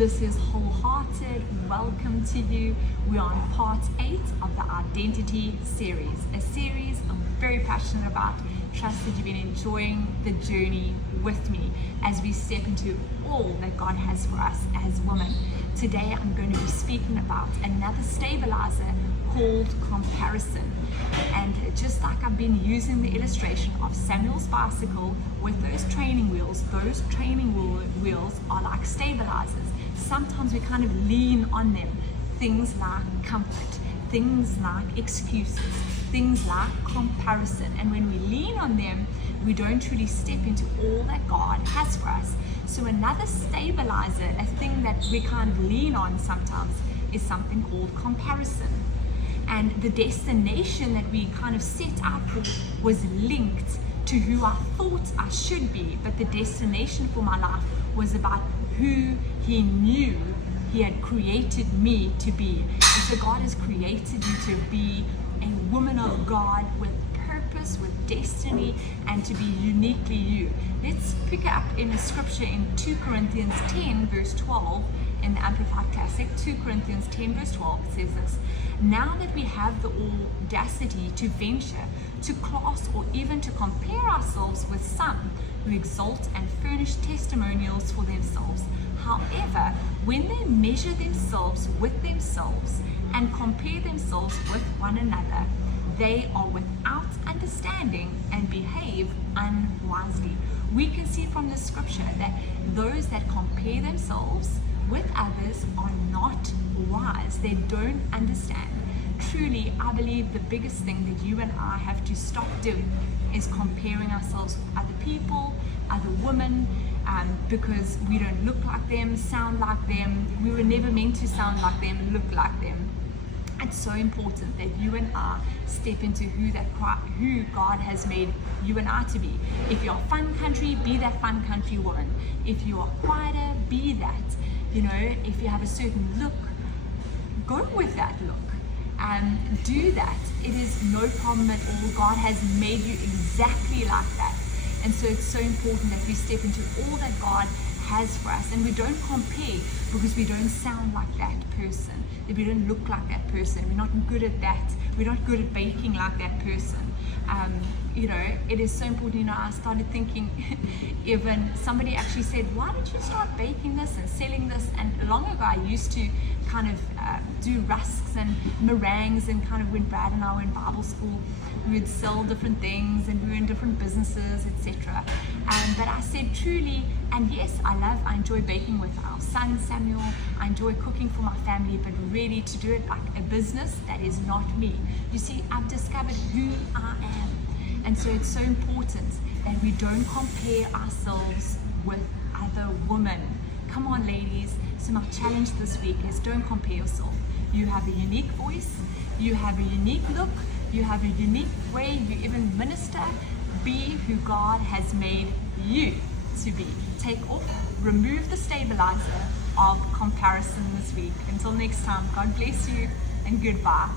This is Wholehearted. Welcome to you. We're on part 8 of the Identity series, a series I'm very passionate about. Trust that you've been enjoying the journey with me as we step into all that God has for us as women. Today I'm going to be speaking about another stabilizer called comparison. And just like I've been using the illustration of Samuel's bicycle with those training wheels are like stabilizers. Sometimes we kind of lean on them. Things like comfort, things like excuses, things like comparison. And when we lean on them, we don't truly step into all that God has for us. So another stabilizer, a thing that we kind of lean on sometimes, is something called comparison. And the destination that we kind of set out for was linked to who I thought I should be, but the destination for my life was about who He knew He had created me to be. And so God has created you to be a woman of God with purpose, with destiny, and to be uniquely you. Let's pick up in the scripture in 2 Corinthians 10 verse 12 in the Amplified Classic. 2 Corinthians 10 verse 12 says this: now that we have the audacity to venture, to class, or even to compare ourselves with some who exalt and furnish testimonials for themselves. However, when they measure themselves with themselves and compare themselves with one another, they are without understanding and behave unwisely. We can see from the scripture that those that compare themselves with others are not wise. They don't understand. Truly, I believe the biggest thing that you and I have to stop doing is comparing ourselves with other people, other women, because we don't look like them, sound like them. We were never meant to sound like them, look like them. It's so important that you and I step into who God has made you and I to be. If you're fun country, be that fun country woman. If you are quieter, be that. You know, if you have a certain look, go with that look. Do that. It is no problem at all. God has made you exactly like that. And so it's so important that we step into all that God has for us, and we don't compare because we don't sound like that person, that we don't look like that person, we're not good at that, we're not good at baking like that person. You know, it is so important. You know, I started thinking, even somebody actually said, why don't you start baking this and selling this? And long ago I used to kind of do rusks and meringues, and kind of when Brad and I were in Bible school, we would sell different things and we were in different businesses, etc. But I said truly, and yes, I enjoy baking with our son Samuel, I enjoy cooking for my family, but really to do it like a business, that is not me. You see, I've discovered who I am. And so it's so important that we don't compare ourselves with other women. Come on, ladies. So my challenge this week is don't compare yourself. You have a unique voice, you have a unique look, you have a unique way you even minister. Be who God has made you to be. Take off, remove the stabilizer of comparison this week. Until next time, God bless you and goodbye.